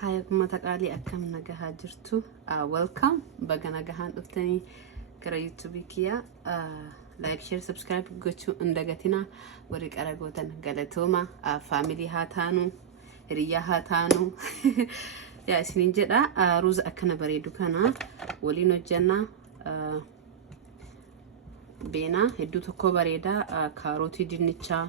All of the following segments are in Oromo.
Hi, Matakali akam nagaha jirtu. Welcome. Baga nagahan dhuftanii gara YouTube kiya. Like, share, subscribe gochuu indagatina. Warri qaragootan galatooma. Family haa taanu, hiriyaa haa taanu. Yaa isiniin jedha ruuza akkana bareedu kana waliin hojjanna. Beena hedduu tokko bareeda. Kaarootii dinnichaa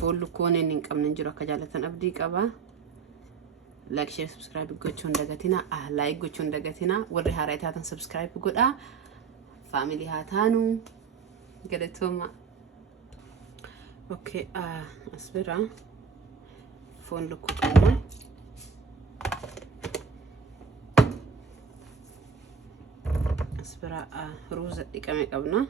foon lukkooneen hin qabne jiru akka jaalatan abdii qaba. Like, share, subscribe gochuu indagatina. Like gochuu indagatina. Warri haaraa taatan subscribe godha. Family haa taanu. Galatooma. Okay, asbira foon lukkuu kana asbira ruuza dhiqame qabna.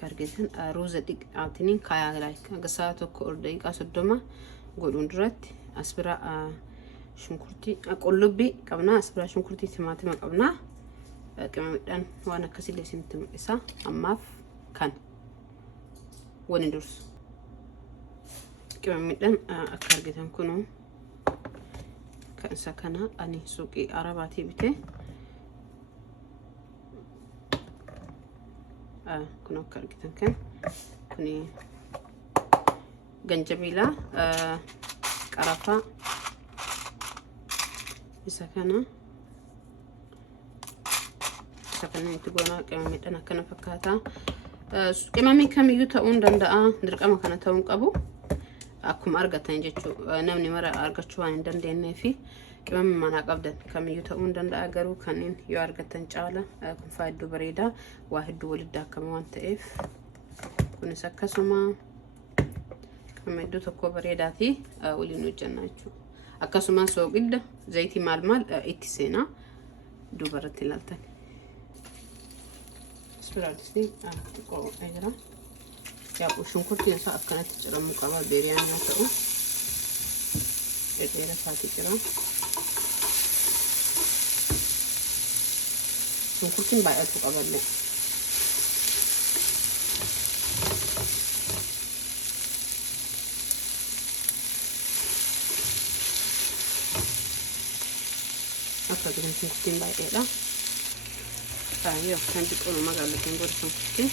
Kargeetan ruuza dhiqaatiniin kaayaa like gasaa tokko ol daqiiqaa 30 godhuun duratti asbira shunkurtii qullubbii qabna. Asbira shunkurtii timaatima qabna. Qimamidhaan waan akkasii leesinitti mul'isa. Ammaaf kan wani dursu qimamidhaan akka argitan kunoo kan isa kana ani suuqii arabaatii bite kun akka argitan kan kuni ganjabiila qarafaa isa kana itti goona. Qimamidhaan akkana fakkaata. Qimamii kamiyyuu ta'uun danda'a. Dirqama kana ta'uun qabu. Akkuma argatan jechuudha. Namni mara argachuu waan hin dandeenyeef qimamii manaa qabdan kamiyyuu ta'uun danda'a. Garuu kanneen yoo argatan caala kun faayidaa bareeda waa hedduu walitti daakama waan ta'eef kunis akkasuma qimamii tokko bareedaati waliin hojjanna jechuudha. Akkasuma soogidda zayitii maal itti seenaa dubarratti ilaaltan. Spiraalisi ko ejra ya shunkurtii isaa akkanatti ciramuu qaba. Beeriyaan yoo ta'u dheedheera isaati jira. Shunkurtiin baay'atu qaballee akka jiran shunkurtiin baay'eedha. Io kan dicono magari che in borsa tutti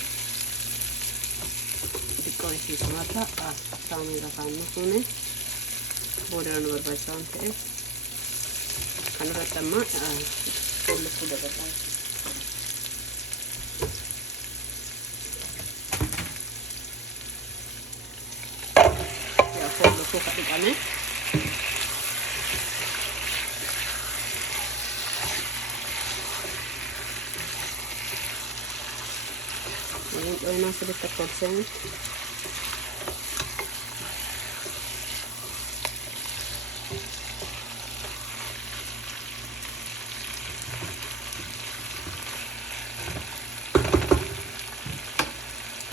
dicono che si mata a stare la fanno come vogliono barbacciante kan rattamma quello pure da fare ya quello che fa di cane. Una sedetta porzione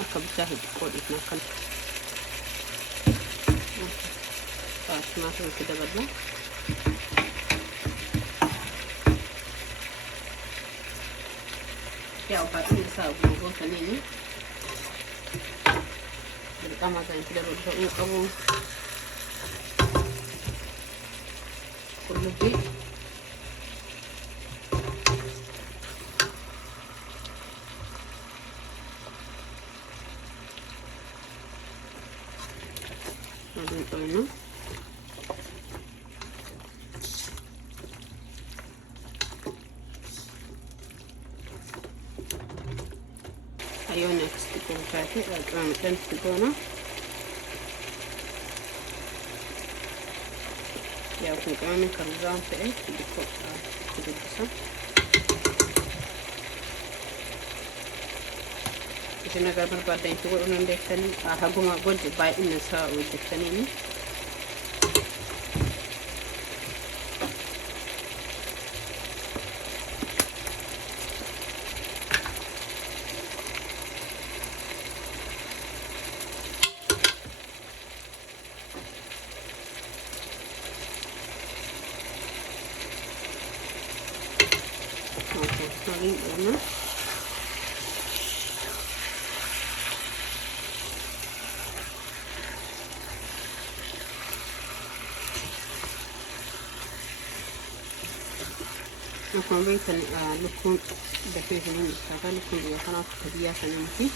akka bichaaf qoodhiif nakkan timaatima itti daballa. Yaa uffata isaa gootanii dirqama kan itti dabalu ta'uu qabu. Qullubbii waliin qoyna ayyoon akkasitti qulqulleessee qimamidhaan itti goona. Yaa kun qimamii karuuraan ta'e xixiqqoo itti guddisa. Isin agar barbaadan itti godhuu dandeessanii haguma godhe baay'ina isaa hojjettanii Ini Akkuma beektan lukkuun dafee hin mul'ata. Lukkuun biyya kanaaf akka biyyaa saniiti.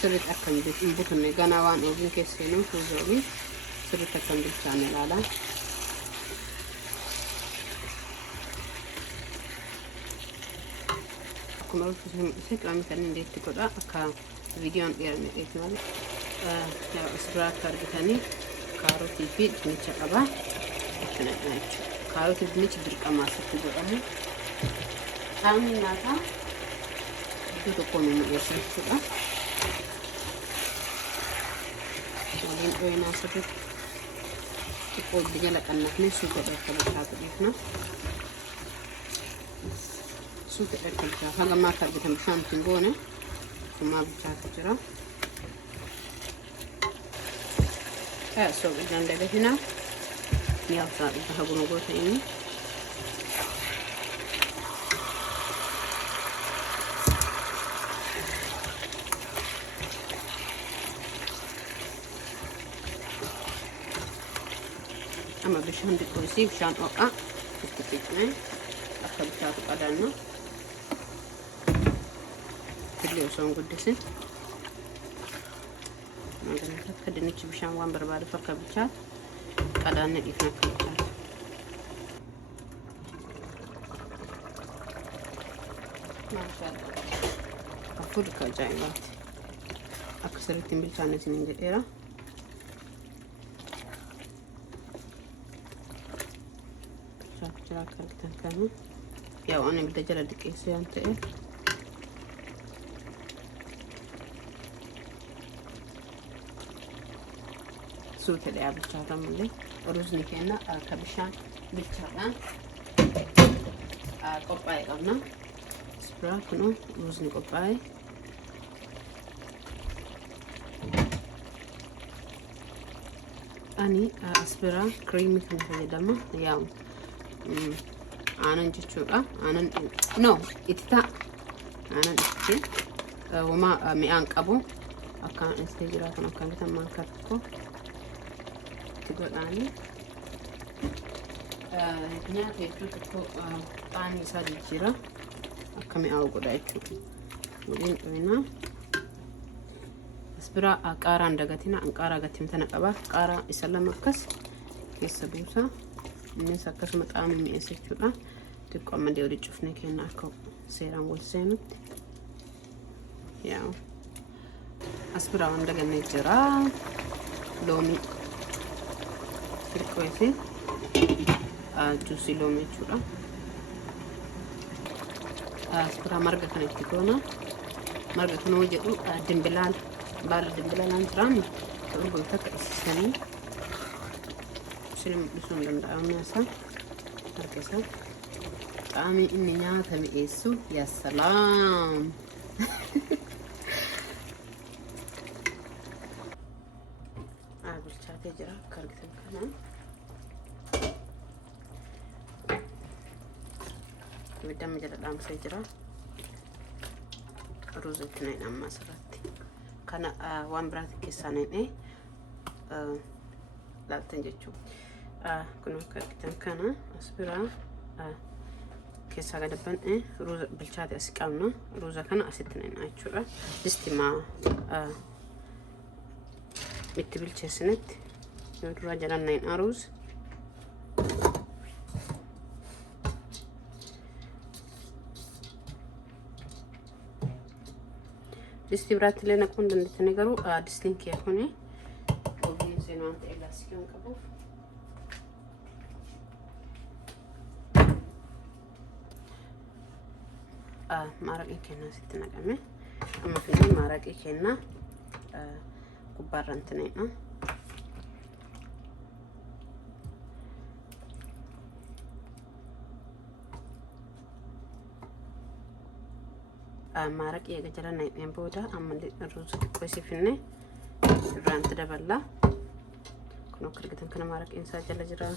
Sirriitti akka hin butunne ganaa waan eeguun keessa seenuu fuuldurri sirriitti akka hin bilchaanne ilaala. Akkuma mul'ise qaamni kanneen deetti godha akka viidiyoon dheerame dheetti malee asirraa akka argitanii kaarotii fi dinnicha qaba. Akkana jechuudha. Kaarotii fi dinnichi dirqama asitti godhamu. Qaamni nyaataa iddoo tokkoon hin mul'isa jechuudha. Waliin dhoyinaa sirriitti xiqqoo jala qannafnee suuta akka bilchaatu dhiifna. Suuta akka bilchaatu haga ammaa akka argitan bishaan ittiin goone summaa bilchaatu jira. So idan daga hina ya sa da hagu gota ini ama bishan di kursi bishan oka sedikitnya akan bisa kepadanya pilih usang gudesin Kan dinnichi bishaan waan barbaaduuf akka bilchaatu qadaadne dhiifna akka bilchaatu. Afurri ka ajaa'ibaati. Akka sirriitti hin bilchaanne isiniin jedheera. Bilchaatu jira akka argitan kana. Yaa waan ibidda jala diqeessee waan ta'eef. Suuta dheeyaa bilchaata malee ruuzni keenya akka bishaan bilchaadhaan qophaa'e qabna. Asbiraa kunoo ruuzni qophaa'e. Ani asbiraa kiriimii kan fayyadama. Yaa aanan jechuudha. Aanan no ittita aanan itti wama mi'aan qabu akka istee jira kan akka bitan maankaa tokko. Godhani nyaata hedduu tokko qaamni isaa jijjiira akka mi'aawu godha jechuudha. Waliin dhoyinaa asbiraa qaaraan dagatina qaaraa gatimtana qaba. Qaaraa isa lama akkas keessa buusa. Innis akkasuma qaamni mi'eessa jechuudha. Xiqqoo amma deebii cufnee kenna akka seeraan wal seenutti. Yaa asbiraa waan dagannee jira. Loomii Kirkoisi juusi loomii jechuudha. Asbiraa marga kana itti goona. Marga kana hoo jedhu dimbilaal baala dimbilaalaan jiraanne urgoota akka isiisanii isin mul'isuu hin danda'amu isaa marga isaa qaamni inni nyaata mi'eessu yaa salaam. Bilchaatee jira akka argitan kana. Ibidda jala dhaamsee jira. Ruuza itti naqna amma asirratti. Kana waan biraati keessaa naqnee laaltan jechuudha. Kun akka argitan kana asbiraa keessaa gad banne ruuza bilchaate as qabna. Ruuza kana asitti naqna jechuudha. Distimaa itti bilcheessinetti yoo dura jalaan naqna ruuza. Disti biraatti illee naquu hin dandeessine garuu distiin kee kuni ogeeyyiin seenaa waan ta'e laastikii waan qabuuf maaraqii kennaa sitti naqame. Amma finnee maaraqii kennaa gubbaarraan tineedha. Maaraqii eega jala naqneen booda amma ruuza xiqqoo isii finnee irraanti daballa. Kun akka argitan kana maaraqiin isaa jala jira.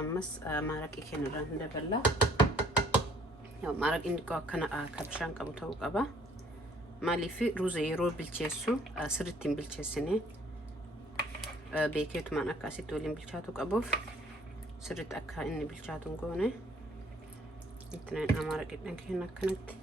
Ammas maaraqii keenya irraan daballa. Maaraqiin xiqqoo akkana akka bishaan qabu ta'uu qaba. Maaliif ruuza yeroo bilcheessu sirriitti hin bilcheessine beekeetumaan akkasitti waliin bilchaatu qabuuf sirriitti akka inni bilchaatu goone itti naan amaara qixxeen keenya akkanatti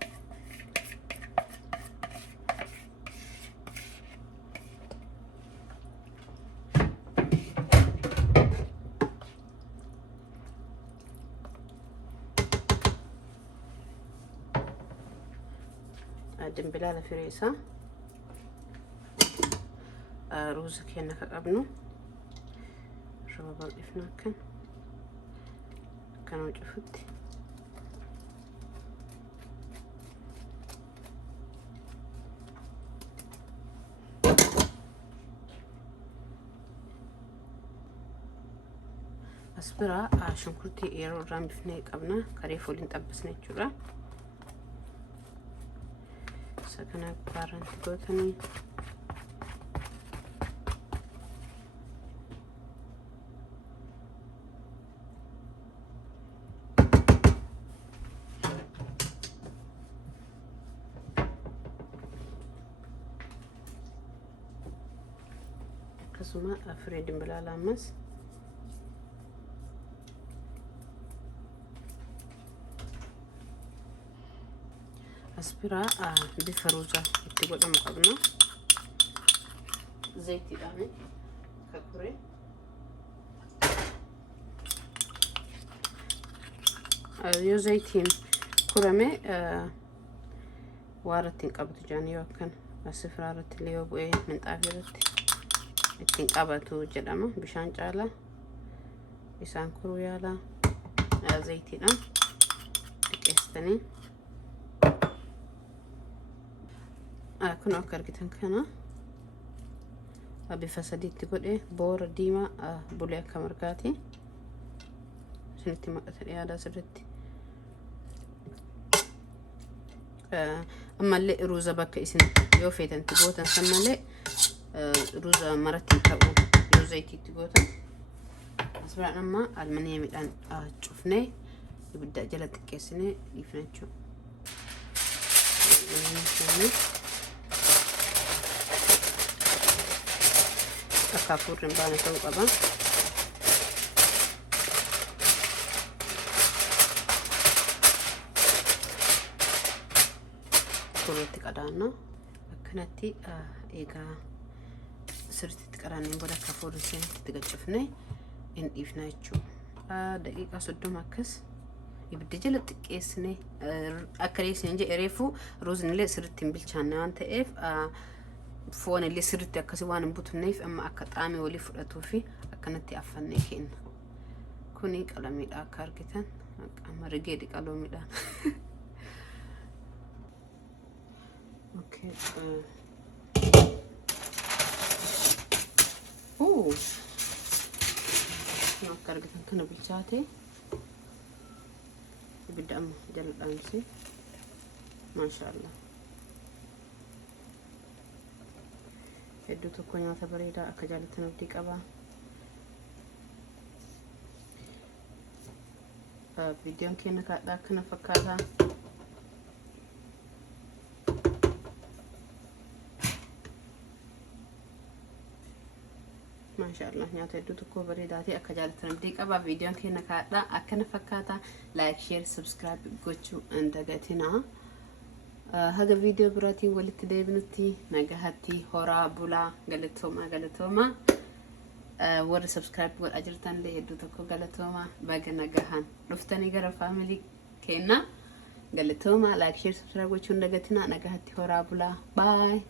dimbilaala firee isaa ruuza keenya ka qabnu shaba bal'ifna akkan cufutti as bira shunkurtii yeroo irraan bifnee qabna kareef waliin xabbisne jechuudha. Sakana baranti gootanii akkasuma firee dimbilaala ammas aspira bifa ruuza itti godhamu qabna zaytiidhaan kakure yoo zaytiin kurame waaratti hin qabatu jaan yoo akkan asfiraa irratti illee yoo bu'ee minxaafii irratti ittiin qabatu jedhama bishaan caala isaan kuruu yaala zaytiidhaan xiqqeessitanii kun akka argitan kana bifa sadiitti godhe boora diimaa bulee akka margaati isinitti maqata dhiyaadhaa sirriitti ammallee ruuza bakka isin yoo feetanti gootan san malee ruuza maratti ta'u yoo zaytiitti gootan asirraan amma alminiyeemiidhaan cufnee ibidda jala xiqqeessinee dhiifna jechuudha. Akka fuudhin baana ta'uu qaba. Fuudhitti qadaanna akkanatti eegaa sirriitti qadaanneen booda akka fuudhin seenitti gacifne hin dhiifna jechuudha. Daqiiqaa 30 akkas ibidda jala xiqqeessine akka reessin je reefu ruuzinillee sirriitti hin bilchaanne waan ta'eef foon illee sirriitti akkasii waan hin butuneef amma akka xaamii walii fudhatuu fi akkanatti affannee kenna. Kuni qalamiidha akka argitan amma rigeedi qaloomiidhaan. Okay. Akka argitan kana bilchaate ibidda amma jala dhaamse maashaallah. Hedduu tokko nyaata bareedaa akka jaalatan abdii qaba. Viidiyoon keenya kaadhaa akkana fakkaata. Maashaallah nyaata hedduu tokko bareedaa ta'e akka jaalatan abdii qaba. Viidiyoon keenya kaadhaa akkana fakkaata. Like, share, subscribe gochuu hin dagatinaa. Haga video biraatiin walitti deebinutti nagahatti horaa bulaa galatooma warri subscribe godhaa jirtan illee hedduu tokko galatooma baga nagahan dhuftanii gara family keenya galatooma like share subscribe gochuun dagatinaa nagahatti horaa bulaa bye.